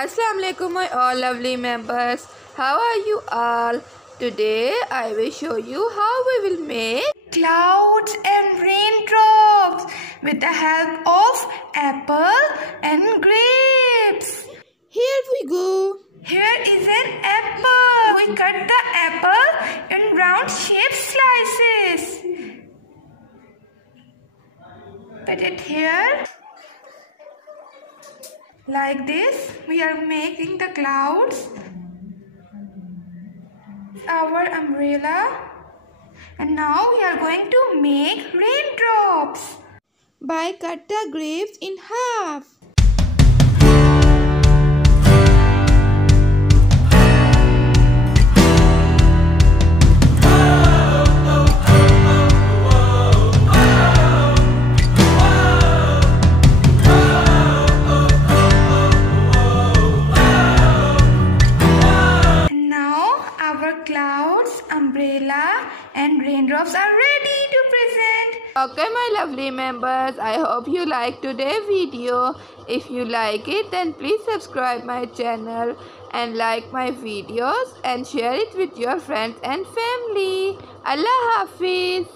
Assalamu alaikum my all lovely members. How are you all? Today I will show you how we will make clouds and raindrops with the help of apple and grapes. Here we go. Here is an apple. We cut the apple in round shaped slices. Put it here. Like this, we are making the clouds, our umbrella, and now we are going to make raindrops by cut the grapes in half. Clouds, umbrella and raindrops are ready to present. Okay my lovely members, I hope you like today's video. If you like it, then please subscribe my channel and like my videos and share it with your friends and family. Allah Hafiz.